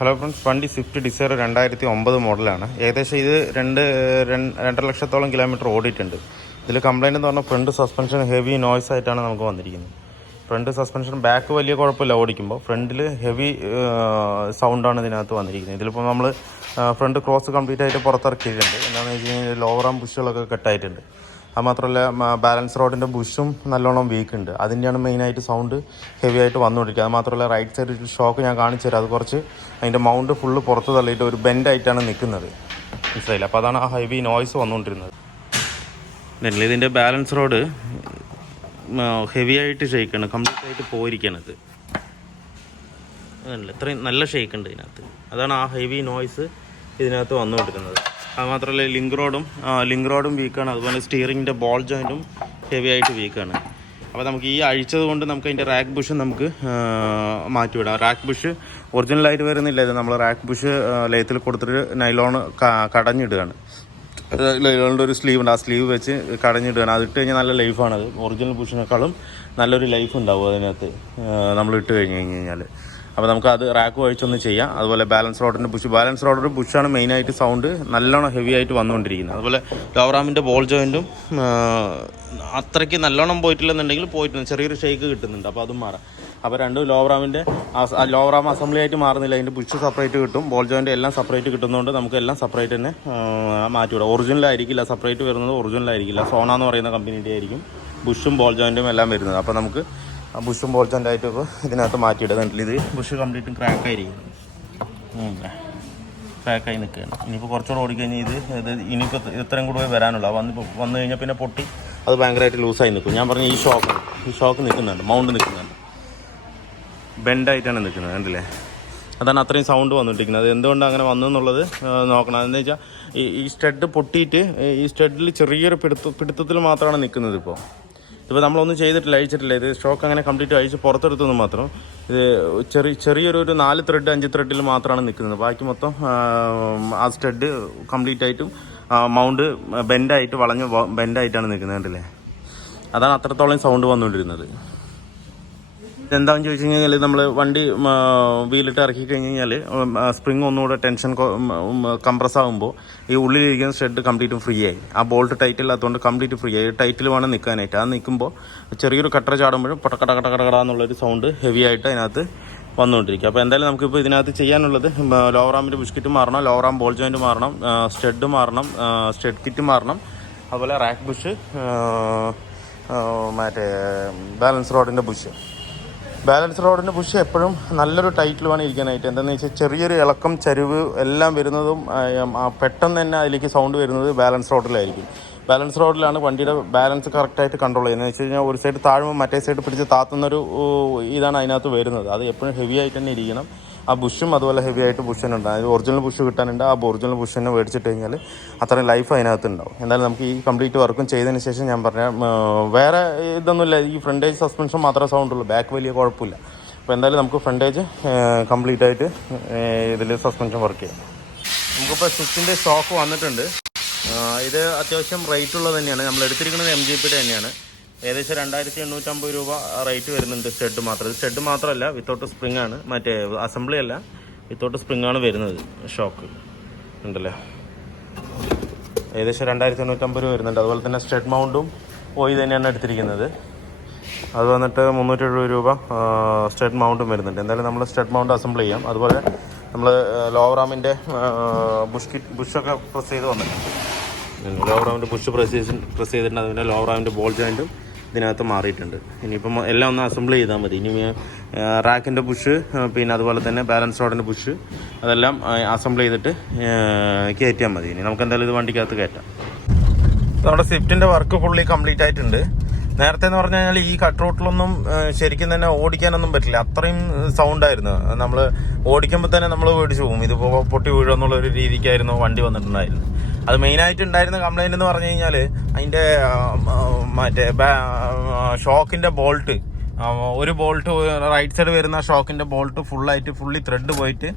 Hello friends, വണ്ടി Swift Dzire 2009 മോഡലാണ്. ഏകദേശം ഇത് 2.5 ലക്ഷത്തോളം കിലോമീറ്റർ ഓടിയിട്ടുണ്ട്. ഇതിൽ കംപ്ലൈൻറ്റ് എന്ന് പറഞ്ഞാൽ ഫ്രണ്ട് സസ്പെൻഷൻ ഹെവി നോയ്സ് ആയിട്ടാണ് നമുക്ക് വന്നിരിക്കുന്നത്. ഫ്രണ്ട് സസ്പെൻഷൻ ബാക്ക് വലിയ കുഴപ്പമില്ല ഓടിക്കുമ്പോൾ, ഫ്രണ്ടിൽ ഹെവി സൗണ്ടാണ് ഇതിനകത്ത് വന്നിരിക്കുന്നത്. ഇതിലിപ്പോൾ നമ്മൾ ഫ്രണ്ട് ക്രോസ് കംപ്ലീറ്റ് ആയിട്ട് പുറത്തിറക്കിയിട്ടുണ്ട്. എന്താണെന്ന് വെച്ച് കഴിഞ്ഞാൽ ലോവർ ആം ബുഷുകളൊക്കെ കട്ടായിട്ടുണ്ട്. അത് മാത്രമല്ല ബാലൻസ് റോഡിൻ്റെ ബുഷും നല്ലോണം വീക്ക് ഉണ്ട്. അതിൻ്റെയാണ് മെയിനായിട്ട് സൗണ്ട് ഹെവി ആയിട്ട് വന്നുകൊണ്ടിരിക്കുക. അത് മാത്രമല്ല റൈറ്റ് സൈഡ് ഷോക്ക് ഞാൻ കാണിച്ചു തരാം. അത് കുറച്ച് അതിൻ്റെ മൗണ്ട് ഫുള്ള് പുറത്ത് തള്ളിയിട്ട് ഒരു ബെൻഡായിട്ടാണ് നിൽക്കുന്നത്, മനസ്സിലായില്ല. അപ്പോൾ അതാണ് ആ ഹെവി നോയ്സ് വന്നുകൊണ്ടിരുന്നത്. ഇതിൻ്റെ ബാലൻസ് റോഡ് ഹെവി ആയിട്ട് ഷെയ്ക്കാണ്, കംപ്ലീറ്റ് ആയിട്ട് പോയിരിക്കണത്. അതല്ല, ഇത്രയും നല്ല ഷെയ്ക്ക് ഉണ്ട് ഇതിനകത്ത്. അതാണ് ആ ഹെവി നോയ്സ് ഇതിനകത്ത് വന്നുകൊണ്ടിരുന്നത്. അത് മാത്രമല്ല ലിങ്ക് റോഡും വീക്കാണ്. അതുപോലെ സ്റ്റിയറിങ്ങിൻ്റെ ബോൾ ജോയിൻറ്റും ഹെവി ആയിട്ട് വീക്കാണ്. അപ്പോൾ നമുക്ക് ഈ അഴിച്ചത് കൊണ്ട് നമുക്ക് അതിൻ്റെ റാക്ക് ബുഷ് നമുക്ക് മാറ്റിവിടാം. റാക്ക് ബുഷ് ഒറിജിനലായിട്ട് വരുന്നില്ല. ഇത് നമ്മൾ റാക്ക് ബുഷ് ലയത്തിൽ കൊടുത്തിട്ട് നൈലോൺ കടഞ്ഞിടുകയാണ്. നൈലോണിൻ്റെ ഒരു സ്ലീവ് ഉണ്ട്, ആ സ്ലീവ് വെച്ച് കടഞ്ഞിടുകയാണ്. അതിട്ട് കഴിഞ്ഞാൽ നല്ല ലൈഫാണത്. ഒറിജിനൽ ബുഷിനേക്കാളും നല്ലൊരു ലൈഫ് ഉണ്ടാവും അതിനകത്ത് നമ്മൾ ഇട്ട് കഴിഞ്ഞാൽ. അപ്പോൾ നമുക്ക് അത് റാക്ക് വഴിച്ചൊന്ന് ചെയ്യാം. അതുപോലെ ബാലൻസ് റോഡിൻ്റെ ബുഷാണ് മെയിനായിട്ട് സൗണ്ട് നല്ലോണം ഹെവി ആയിട്ട് വന്നുകൊണ്ടിരിക്കുന്നത്. അതുപോലെ ലോവറാമിൻ്റെ ബോൾ ജോയിൻറ്റും അത്രയ്ക്ക് നല്ലോണം പോയിട്ടില്ലെന്നുണ്ടെങ്കിൽ പോയിട്ടുണ്ട്, ചെറിയൊരു ഷേക്ക് കിട്ടുന്നുണ്ട്. അപ്പോൾ അതും മാറാം. അപ്പോൾ രണ്ടും ലോവറാം അസംബ്ലി ആയിട്ട് മാറുന്നില്ല. അതിൻ്റെ ബുഷ് സെപ്പറേറ്റ് കിട്ടും, ബോൾ ജോയിൻ്റ് എല്ലാം സെപ്പറേറ്റ് കിട്ടുന്നതുകൊണ്ട് നമുക്ക് എല്ലാം സെപ്പറേറ്റ് തന്നെ മാറ്റിവിടാം. ഒറിജിനലായിരിക്കില്ല സെപ്പറേറ്റ് വരുന്നത്, ഒറിജിനലായിരിക്കില്ല. സോണ എന്ന് പറയുന്ന കമ്പനീൻ്റെ ആയിരിക്കും ബുഷും ബോൾ ജോയിൻറ്റും എല്ലാം വരുന്നത്. അപ്പോൾ നമുക്ക് ബുഷും ബോൾ ജോയിൻ്റായിട്ട് ഇപ്പോൾ ഇതിനകത്ത് മാറ്റിയിടുന്നുണ്ട്. ഇത് ബുഷ് കംപ്ലീറ്റും ക്രാക്കായിരിക്കും, ക്രാക്കായി നിൽക്കുകയാണ്. ഇനിയിപ്പോൾ കുറച്ചുകൂടെ ഓടിക്കഴിഞ്ഞാൽ ഇത് ഇനിയിപ്പോൾ ഇത്രയും കൂടെ വരാനുള്ളൂ. വന്നു കഴിഞ്ഞാൽ പിന്നെ പൊട്ടി അത് ഭയങ്കരമായിട്ട് ലൂസായി നിൽക്കും. ഞാൻ പറഞ്ഞ ഈ ഷോക്ക് നിൽക്കുന്നുണ്ട്, മൗണ്ട് നിൽക്കുന്നുണ്ട്, ബെൻഡായിട്ടാണ് നിൽക്കുന്നത്, കണ്ടില്ലേ? അതാണ് അത്രയും സൗണ്ട് വന്നിട്ടിരിക്കുന്നത്. അത് എന്തുകൊണ്ട് അങ്ങനെ വന്നു എന്നുള്ളത് നോക്കണം. അതെന്ന് വെച്ചാൽ ഈ സ്റ്റഡ് പൊട്ടിയിട്ട് ഈ സ്റ്റഡിൽ ചെറിയൊരു പിടുത്തത്തിൽ മാത്രമാണ് നിൽക്കുന്നത്. ഇപ്പോൾ നമ്മളൊന്നും അഴിച്ചിട്ടില്ല. ഇത് സ്റ്റോക്ക് അങ്ങനെ കംപ്ലീറ്റ് അഴിച്ച് പുറത്തെടുത്തെന്ന് മാത്രം. ഇത് ചെറിയൊരു 4 ത്രെഡ് 5 ത്രെഡിൽ മാത്രമാണ് നിൽക്കുന്നത്. ബാക്കി മൊത്തം ആ സ്റ്റഡ് കംപ്ലീറ്റ് ആയിട്ടും മൗണ്ട് ബെൻഡായിട്ടാണ് നിൽക്കുന്നത്, കണ്ടില്ലേ? അതാണ് അത്രത്തോളം സൗണ്ട് വന്നുകൊണ്ടിരുന്നത്. ഇതെന്താണെന്ന് ചോദിച്ചു കഴിഞ്ഞാൽ, നമ്മൾ വണ്ടി വീലിട്ട് ഇറക്കി കഴിഞ്ഞ് കഴിഞ്ഞാൽ സ്പ്രിങ് ഒന്നുകൂടെ ടെൻഷൻ കംപ്രസ് ആകുമ്പോൾ ഈ ഉള്ളിലിരിക്കുന്ന സ്റ്റഡ് കംപ്ലീറ്റും ഫ്രീ ആയി. ആ ബോൾട്ട് ടൈറ്റില്ലാത്തതുകൊണ്ട് കംപ്ലീറ്റ് ഫ്രീ ആയി. ടൈറ്റിൽ വേണം നിൽക്കാനായിട്ട്. അത് നിൽക്കുമ്പോൾ ചെറിയൊരു കട്ടർ ചാടുമ്പോഴും കട എന്നുള്ളൊരു സൗണ്ട് ഹെവി ആയിട്ട് അതിനകത്ത് വന്നുകൊണ്ടിരിക്കും. അപ്പോൾ എന്തായാലും നമുക്കിപ്പോൾ ഇതിനകത്ത് ചെയ്യാനുള്ളത് ലോവറാമിൻ്റെ ബുഷ്കിറ്റ് മാറണം, ലോവറാം ബോൾ ജോയിൻറ്റ് മാറണം, സ്റ്റഡ് മാറണം, സ്റ്റഡ് കിറ്റ് മാറണം. അതുപോലെ റാക്ക് ബുഷ്, മറ്റേ ബാലൻസ് റോഡിൻ്റെ ബുഷ് എപ്പോഴും നല്ലൊരു ടൈറ്റിൽ വേണം ഇരിക്കാനായിട്ട്. എന്താണെന്ന് വെച്ചാൽ ചെറിയൊരു ഇളക്കം ചരിവ് എല്ലാം വരുന്നതും പെട്ടെന്ന് തന്നെ അതിലേക്ക് സൗണ്ട് വരുന്നത് ബാലൻസ് റോഡിലായിരിക്കും. ബാലൻസ് റോഡിലാണ് വണ്ടിയുടെ ബാലൻസ് കറക്റ്റായിട്ട് കൺട്രോൾ ചെയ്യുന്നത്. എന്ന് വെച്ച് കഴിഞ്ഞാൽ ഒരു സൈഡ് താഴുമ്പോൾ മറ്റേ സൈഡ് പിടിച്ച് താത്തുന്നൊരു ഇതാണ് അതിനകത്ത് വരുന്നത്. അത് എപ്പോഴും ഹെവി ആയിട്ട് തന്നെ ഇരിക്കണം. ആ ബുഷും അതുപോലെ ഹെവി ആയിട്ട് ബുഷ് തന്നെ ഉണ്ട്. അതിന് ഒറിജിനൽ ബുഷ് കിട്ടാനുണ്ട്. ആ ഒറിജിനൽ ബുഷ് തന്നെ മേടിച്ചിട്ട് കഴിഞ്ഞാൽ അത്രയും ലൈഫ് അതിനകത്ത് ഉണ്ടാവും. എന്തായാലും നമുക്ക് ഈ കംപ്ലീറ്റ് വർക്കും ചെയ്തതിന് ശേഷം ഞാൻ പറഞ്ഞാൽ വേറെ ഇതൊന്നുമില്ല. ഈ ഫ്രണ്ടേജ് സസ്പെൻഷൻ മാത്രമേ സൗണ്ടുള്ളൂ, ബാക്ക് വലിയ കുഴപ്പമില്ല. അപ്പോൾ എന്തായാലും നമുക്ക് ഫ്രണ്ടേജ് കംപ്ലീറ്റ് ആയിട്ട് ഇതിൽ സസ്പെൻഷൻ വർക്ക് ചെയ്യാം. നമുക്കിപ്പോൾ സ്വിഫ്റ്റിൻ്റെ സ്റ്റോക്ക് വന്നിട്ടുണ്ട്. ഇത് അത്യാവശ്യം റേറ്റ് ഉള്ളത് തന്നെയാണ്. നമ്മൾ എടുത്തിരിക്കുന്നത് MGPയുടെ തന്നെയാണ്. ഏകദേശം 2850 രൂപ റേറ്റ് വരുന്നുണ്ട് സ്റ്റഡ് മാത്രം. ഇത് സ്റ്റഡ് മാത്രമല്ല, വിത്തൗട്ട് സ്പ്രിങ് ആണ്, മറ്റേ അസംബ്ലി അല്ല, വിത്തൗട്ട് സ്പ്രിങ് ആണ് വരുന്നത്. ഷോക്ക് ഉണ്ടല്ലേ, ഏകദേശം 2850 രൂപ വരുന്നുണ്ട്. അതുപോലെ തന്നെ സ്റ്റഡ് മൗണ്ടും പോയി തന്നെയാണ് എടുത്തിരിക്കുന്നത്. അത് വന്നിട്ട് 370 രൂപ സ്റ്റഡ് മൗണ്ടും വരുന്നുണ്ട്. എന്തായാലും നമ്മൾ സ്റ്റഡ് മൗണ്ട് അസംബിൾ ചെയ്യാം. അതുപോലെ നമ്മൾ ലോവറാമിൻ്റെ ബുഷൊക്കെ പ്രസ് ചെയ്ത് വന്നിട്ടുണ്ട്. ലോവറാമിൻ്റെ ബുഷ് പ്രസ് ചെയ്തിട്ടുണ്ട്. അതുപോലെ ലോവറാമിൻ്റെ ബോൾ ജോയിൻറ്റും ഇതിനകത്ത് മാറിയിട്ടുണ്ട്. ഇനിയിപ്പം എല്ലാം ഒന്ന് അസംബിൾ ചെയ്താൽ മതി. ഇനി റാക്കിൻ്റെ ബുഷ്, പിന്നെ അതുപോലെ തന്നെ ബാലൻസ് റോഡിൻ്റെ ബുഷ്, അതെല്ലാം അസംബിൾ ചെയ്തിട്ട് കയറ്റിയാൽ മതി. ഇനി നമുക്ക് എന്തായാലും ഇത് വണ്ടിക്കകത്ത് കയറ്റാം. നമ്മുടെ സ്വിഫ്റ്റിൻ്റെ വർക്ക് ഫുള്ളി കംപ്ലീറ്റ് ആയിട്ടുണ്ട്. നേരത്തെ എന്ന് പറഞ്ഞു കഴിഞ്ഞാൽ ഈ കട്ട് റൂട്ടിലൊന്നും ശരിക്കും തന്നെ ഓടിക്കാനൊന്നും പറ്റില്ല, അത്രയും സൗണ്ടായിരുന്നു. നമ്മൾ ഓടിക്കുമ്പോൾ തന്നെ നമ്മൾ പേടിച്ചു പോകും, ഇതിപ്പോൾ പൊട്ടി വീഴുമെന്നുള്ളൊരു രീതിക്കായിരുന്നു വണ്ടി വന്നിട്ടുണ്ടായിരുന്നു. അത് മെയിനായിട്ട് ഉണ്ടായിരുന്ന കംപ്ലൈൻറ്റ് എന്ന് പറഞ്ഞു കഴിഞ്ഞാൽ അതിൻ്റെ മറ്റേ ഷോക്കിൻ്റെ ബോൾട്ട്, ഒരു ബോൾട്ട് റൈറ്റ് സൈഡ് വരുന്ന ഷോക്കിൻ്റെ ബോൾട്ട് ഫുള്ളി ത്രെഡ് പോയിട്ട്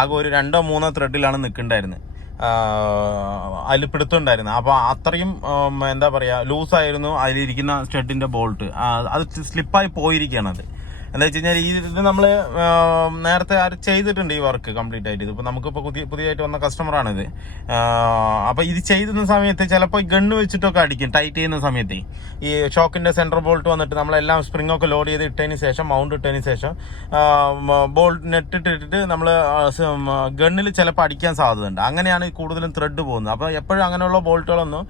ആകെ ഒരു 2-3 ത്രെഡിലാണ് നിൽക്കുന്നുണ്ടായിരുന്നത്. അതിൽ പിടുത്തമുണ്ടായിരുന്നു. അപ്പോൾ അത്രയും എന്താ പറയുക ലൂസായിരുന്നു അതിലിരിക്കുന്ന സ്റ്റഡിൻ്റെ ബോൾട്ട്. അത് സ്ലിപ്പായി പോയിരിക്കുകയാണ്. എന്താ വെച്ച് കഴിഞ്ഞാൽ ഇത് നമ്മൾ നേരത്തെ ചെയ്തിട്ടുണ്ട് ഈ വർക്ക് കംപ്ലീറ്റ് ആയിട്ട്. ഇതിപ്പോൾ നമുക്കിപ്പോൾ പുതിയതായിട്ട് വന്ന കസ്റ്റമറാണിത്. അപ്പോൾ ഇത് ചെയ്യുന്ന സമയത്ത് ചിലപ്പോൾ ഗണ്ണ് വെച്ചിട്ടൊക്കെ അടിക്കും. ടൈറ്റ് ചെയ്യുന്ന സമയത്ത് ഈ ഷോക്കിൻ്റെ സെൻട്രൽ ബോൾട്ട് വന്നിട്ട് നമ്മളെല്ലാം സ്പ്രിങ്ങൊക്കെ ലോഡ് ചെയ്ത് ഇട്ടതിന് ശേഷം മൗണ്ട് ഇട്ടതിന് ശേഷം ബോൾട്ട് നെട്ടിട്ടിട്ട് നമ്മൾ ഗണ്ണിൽ ചിലപ്പോൾ അടിക്കാൻ സാധ്യതയുണ്ട്. അങ്ങനെയാണ് കൂടുതലും ത്രെഡ് പോകുന്നത്. അപ്പോൾ എപ്പോഴും അങ്ങനെയുള്ള ബോൾട്ടുകളൊന്നും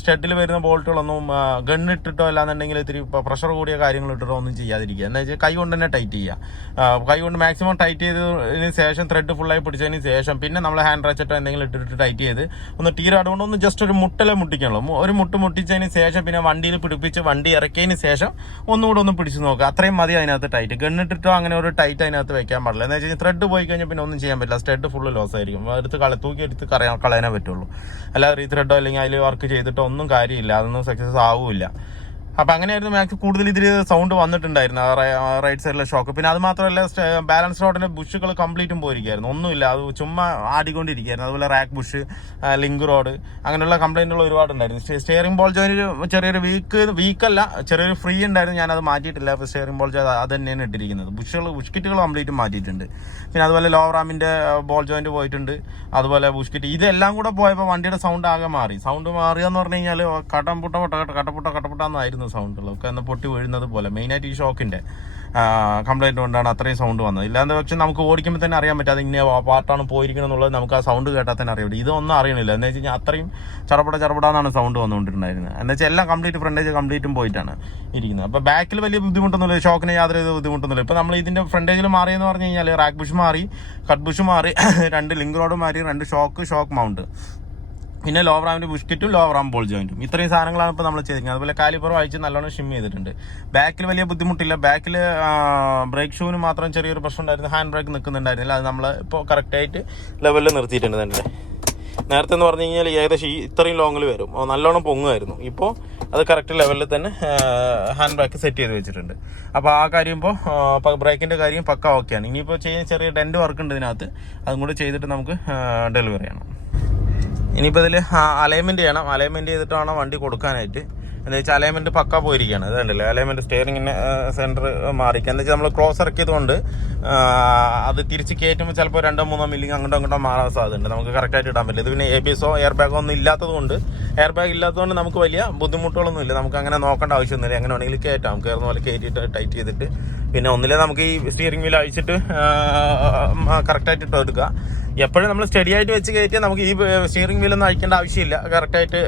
സ്റ്റഡിൽ വരുന്ന ബോൾട്ടുകളൊന്നും ഗണ്ണിട്ടിട്ടോ അല്ലാന്നുണ്ടെങ്കിൽ ഇത്തിരി പ്രഷർ കൂടിയ കാര്യങ്ങൾ ഇട്ടിട്ടോ ഒന്നും ചെയ്യാതിരിക്കുക. എന്താ വെച്ചാൽ കൈ കൊണ്ട് തന്നെ ടൈറ്റ് ചെയ്യുക. കൈ കൊണ്ട് മാക്സിമം ടൈറ്റ് ചെയ്തതിന് ശേഷം ത്രെഡ് ഫുള്ളായി പിടിച്ചതിന് ശേഷം പിന്നെ നമ്മൾ ഹാൻഡ് റാച്ചറ്റോ എന്തെങ്കിലും ഇട്ടിട്ട് ടൈറ്റ് ചെയ്ത് ഒന്ന് ടീരാട് കൊണ്ട് ഒന്ന് ജസ്റ്റ് ഒരു മുട്ടലെ മുട്ടിക്കണല്ലോ. ഒരു മുട്ടിച്ചതിന് ശേഷം പിന്നെ വണ്ടിയിൽ പിടിപ്പിച്ച് വണ്ടി ഇറക്കിയതിന് ശേഷം ഒന്നുകൂടെ ഒന്ന് പിടിച്ച് നോക്കുക. അത്രയും മതി അതിനകത്ത് ടൈറ്റ്. ഗണ്ണിട്ടിട്ടോ അങ്ങനെ ഒരു ടൈറ്റ് അതിനകത്ത് വെക്കാൻ പാടില്ല. എന്താ വെച്ചാൽ ത്രെഡ് പോയി കഴിഞ്ഞാൽ പിന്നെ ഒന്നും ചെയ്യാൻ പറ്റില്ല. സ്റ്റഡ് ഫുള്ള് ലോസ് ആയിരിക്കും. തൂക്കി എടുത്ത് കളയാനേ പറ്റുള്ളൂ. അല്ലാതെ റീത്രെഡോ അല്ലെങ്കിൽ അതിൽ വർക്ക് ചെയ്തിട്ടോ ഒന്നും കാര്യമില്ല. അതൊന്നും സക്സസ് ആവില്ല. അപ്പം അങ്ങനെയായിരുന്നു മാക്സ് കൂടുതൽ ഇതിൽ സൗണ്ട് വന്നിട്ടുണ്ടായിരുന്നു റൈറ്റ് സൈഡിലെ ഷോക്ക്. പിന്നെ അത് മാത്രമല്ല ബാലൻസ് റോഡിന്റെ ബുഷുകൾ കംപ്ലീറ്റും പോയിരിക്കുകയായിരുന്നു. ഒന്നുമില്ല, അത് ചുമ്മാ ആടിക്കൊണ്ടിരിക്കുകയായിരുന്നു. അതുപോലെ റാക്ക് ബുഷ്, ലിങ്ക് റോഡ്, അങ്ങനെയുള്ള കംപ്ലൈന്റുകൾ ഒരുപാടുണ്ടായിരുന്നു. സ്റ്റിയറിംഗ് ബോൾ ജോയിന് ചെറിയൊരു വീക്കല്ല, ചെറിയൊരു ഫ്രീ ഉണ്ടായിരുന്നു. ഞാനത് മാറ്റിയിട്ടില്ല. അപ്പോൾ സ്റ്റിയറിംഗ് ബോൾ ജോയിൻ അത് തന്നെയാണ് ഇട്ടിരിക്കുന്നത്. ബുഷ് കിറ്റുകൾ കംപ്ലീറ്റും മാറ്റിയിട്ടുണ്ട്. പിന്നെ അതുപോലെ ലോവർ ആമിന്റെ ബോൾ ജോയിന്റ് പോയിട്ടുണ്ട്. അതുപോലെ ബുഷ് കിറ്റ് ഇതെല്ലാം കൂടെ പോയപ്പോൾ വണ്ടിയുടെ സൗണ്ട് ആകെ മാറി. സൗണ്ട് മാറിയെന്ന് പറഞ്ഞു കഴിഞ്ഞാൽ കട്ടപ്പുട്ടാന്നായിരുന്നു സൗണ്ടുകളൊക്കെ ഒന്ന് പൊട്ടി വീഴുന്നത് പോലെ. മെയിനായിട്ട് ഈ ഷോക്കിന്റെ കംപ്ലൈന്റ് കൊണ്ടാണ് അത്രയും സൗണ്ട് വന്നത്. ഇല്ലാന്ന് പക്ഷെ നമുക്ക് ഓടിക്കുമ്പോൾ തന്നെ അറിയാൻ പറ്റും അത് ഇന്ന പാർട്ടാണ് പോയിരിക്കണം എന്നുള്ളത്. നമുക്ക് ആ സൗണ്ട് കേട്ടാൽ തന്നെ അറിയാം. ഇതൊന്നും അറിയണില്ല. എന്ന് വെച്ച് കഴിഞ്ഞാൽ അത്രയും ചടപടാന്നാണ് സൗണ്ട് വന്നുകൊണ്ടിരുന്നത്. എന്ന് വെച്ചാൽ എല്ലാം ഫ്രണ്ടേജ് കംപ്ലീറ്റും പോയിട്ടാണ് ഇരിക്കുന്നത്. അപ്പോൾ ബാക്കിൽ വലിയ ബുദ്ധിമുട്ടൊന്നുമില്ല. ഷോക്കിന് യാതൊരു ബുദ്ധിമുട്ടൊന്നുമില്ല. ഇപ്പോൾ നമ്മൾ ഇതിന്റെ ഫ്രണ്ടേജിൽ മാറിയെന്ന് പറഞ്ഞു കഴിഞ്ഞാൽ റാക്ക് ബുഷ് മാറി, കട്ട് ബുഷ് മാറി, 2 ലിങ്ക് റോഡ് മാറി, 2 ഷോക്ക് മൗണ്ട്, പിന്നെ ലോവർ ആമിന്റെ ബുഷ് കിറ്റും ലോവർ ആം ബോൾ ജോയിന്റും. ഇത്രയും സാധനങ്ങളാണ് ഇപ്പോൾ നമ്മൾ ചെയ്തിരിക്കുന്നത്. അതുപോലെ കാലിപ്പർ വായിച്ച് നല്ലോണം ഷിം ചെയ്തിട്ടുണ്ട്. ബാക്കിൽ വലിയ ബുദ്ധിമുട്ടില്ല. ബാക്കിൽ ബ്രേക്ക് ഷൂവിന് മാത്രം ചെറിയൊരു പ്രശ്നം ഉണ്ടായിരുന്നു. ഹാൻഡ് ബ്രേക്ക് നിൽക്കുന്നുണ്ടായിരുന്നില്ല. അത് നമ്മൾ ഇപ്പോൾ കറക്റ്റായിട്ട് ലെവലിൽ നിർത്തിയിട്ടുണ്ട് തന്നെ. നേരത്തെ എന്ന് പറഞ്ഞു കഴിഞ്ഞാൽ ഏകദേശം ഇത്രയും ലോങ്ങിൽ വരും, നല്ലോണം പൊങ്ങുമായിരുന്നു. ഇപ്പോൾ അത് കറക്റ്റ് ലെവലിൽ തന്നെ ഹാൻഡ് ബ്രേക്ക് സെറ്റ് ചെയ്ത് വെച്ചിട്ടുണ്ട്. അപ്പോൾ ആ കാര്യം ഇപ്പോൾ ബ്രേക്കിൻ്റെ കാര്യം പക്ക ഓക്കെയാണ്. ഇനിയിപ്പോൾ ചെയ്യുന്ന ചെറിയ ഡെൻറ്റ് വർക്ക് ഉണ്ട് ഇതിനകത്ത്. അതും കൂടി ചെയ്തിട്ട് നമുക്ക് ഡെലിവറി ചെയ്യണം. ഇനിയിപ്പോൾ ഇതിൽ അലൈൻമെൻറ്റ് ചെയ്യണം. അലൈൻമെൻറ്റ് ചെയ്തിട്ട് വേണം വണ്ടി കൊടുക്കാനായിട്ട്. എന്താ വെച്ചാൽ അലൈൻമെൻറ്റ് പക്ക പോയിരിക്കുകയാണ്. അതുണ്ടല്ലേ അലൈൻമെൻറ്റ് സ്റ്റിയറിങ്ങിന് സെൻറ്റർ മാറിക്കുക. എന്താ വെച്ചാൽ നമ്മൾ ക്രോസ് ഇറക്കിയതുകൊണ്ട് അത് തിരിച്ച് കയറ്റുമ്പോൾ ചിലപ്പോൾ 2-3 മില്ലിങ് അങ്ങോട്ടോ മാറാൻ സാധ്യതയുണ്ട്. നമുക്ക് കറക്റ്റായിട്ട് ഇടാൻ പറ്റില്ല. ഇത് പിന്നെ ABS എയർ ബാഗോ ഒന്നും ഇല്ലാത്തതുകൊണ്ട്, എയർ ബാഗ് ഇല്ലാത്തതുകൊണ്ട് നമുക്ക് വലിയ ബുദ്ധിമുട്ടുകളൊന്നും ഇല്ല. നമുക്ക് അങ്ങനെ നോക്കേണ്ട ആവശ്യമൊന്നുമില്ല. എങ്ങനെ വേണമെങ്കിലും കയറ്റാം. കയറുന്ന പോലെ കയറ്റിയിട്ട് ടൈറ്റ് ചെയ്തിട്ട് പിന്നെ ഒന്നില്ലേ നമുക്ക് ഈ സ്റ്റിയറിംഗ് വീൽ അഴിച്ചിട്ട് കറക്റ്റായിട്ട് ഇട്ട് എടുക്കുക. എപ്പോഴും നമ്മൾ സ്റ്റഡി ആയിട്ട് വെച്ച് കയറ്റിയാൽ നമുക്ക് ഈ സ്റ്റിയറിംഗ് വീലൊന്നും അഴിക്കേണ്ട ആവശ്യമില്ല. കറക്റ്റായിട്ട്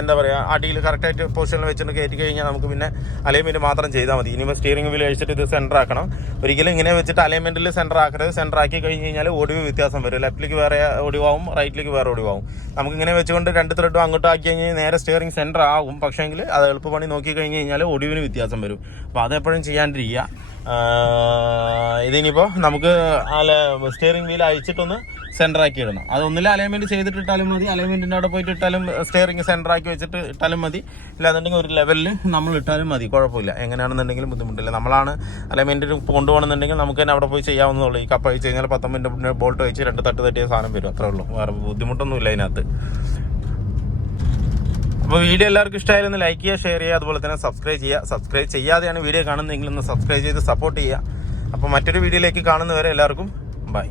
എന്താ പറയുക അടിയിൽ കറക്റ്റായിട്ട് പൊസിഷനിൽ വെച്ചിട്ട് കയറ്റി കഴിഞ്ഞാൽ നമുക്ക് പിന്നെ അലൈൻമെൻറ്റ് മാത്രം ചെയ്താൽ മതി. ഇനിയിപ്പോൾ സ്റ്റിയറിംഗ് വീൽ അഴിച്ചിട്ട് ഇത് സെൻറ്റർ ആക്കണം. ഒരിക്കലും ഇങ്ങനെ വെച്ചിട്ട് അലൈൻമെൻറ്റിൽ സെൻറ്റർ ആക്കരുത്. സെൻറ്റർ ആക്കി കഴിഞ്ഞ് കഴിഞ്ഞാൽ ഒടിവ് വ്യത്യാസം വരും. ലെഫ്റ്റിലേക്ക് വേറെ ഒടിവാവും, റൈറ്റിലേക്ക് വേറെ ഒടിവാവും. നമുക്കിങ്ങനെ വെച്ചുകൊണ്ട് 2 ത്രെഡും അങ്ങോട്ട് ആക്കി കഴിഞ്ഞാൽ നേരെ സ്റ്റിയറിംഗ് സെൻറ്റർ ആകും. പക്ഷേങ്കിൽ അത് എളുപ്പപ്പണി നോക്കി കഴിഞ്ഞ് കഴിഞ്ഞാൽ ഒടിവിന് വ്യത്യാസം വരും. അപ്പോൾ അതെപ്പോഴും ചെയ്യാണ്ടിരിക്കുക. ഇതിനിപ്പോൾ നമുക്ക് സ്റ്റിയറിംഗ് വീൽ അഴിച്ചിട്ടൊന്ന് സെൻറ്റർ ആക്കി ഇടണം. അതൊന്നില്ല അലൈൻമെൻറ്റ് ചെയ്തിട്ട് ഇട്ടാലും മതി, അലൈൻമെൻറ്റിൻ്റെ അവിടെ പോയിട്ട് ഇട്ടാലും സ്റ്റിയറിംഗ് സെൻറ്റർ ആക്കി വെച്ചിട്ട് ഇട്ടാലും മതി. ഇല്ലാന്നുണ്ടെങ്കിൽ ഒരു ലെവലിൽ നമ്മൾ ഇട്ടാലും മതി, കുഴപ്പമില്ല. എങ്ങനെയാണെന്നുണ്ടെങ്കിലും ബുദ്ധിമുട്ടില്ല. നമ്മളാണ് അലൈൻമെൻറ്റ് കൊണ്ടുപോകണമെന്നുണ്ടെങ്കിൽ നമുക്ക് തന്നെ അവിടെ പോയി ചെയ്യാവുന്നതുള്ളൂ. ഈ കപ്പ അഴിച്ച് കഴിഞ്ഞാൽ 10 മിനിറ്റ് ബോൾട്ട് വെച്ച് 2 തട്ട് തട്ടിയ സാധനം വരും, അത്രേ ഉള്ളൂ. വേറെ ബുദ്ധിമുട്ടൊന്നുമില്ല അതിനകത്ത്. അപ്പോൾ വീഡിയോ എല്ലാവർക്കും ഇഷ്ടമായിരുന്നു ലൈക്ക് ചെയ്യുക, ഷെയർ ചെയ്യുക, അതുപോലെ തന്നെ സബ്സ്ക്രൈബ് ചെയ്യുക. സബ്സ്ക്രൈബ് ചെയ്യാതെയാണ് വീഡിയോ കാണുന്നതെങ്കിൽ ഒന്ന് സബ്സ്ക്രൈബ് ചെയ്ത് സപ്പോർട്ട് ചെയ്യുക. അപ്പോൾ മറ്റൊരു വീഡിയോയിലേക്ക് കാണുന്നവരെ എല്ലാവർക്കും ബൈ.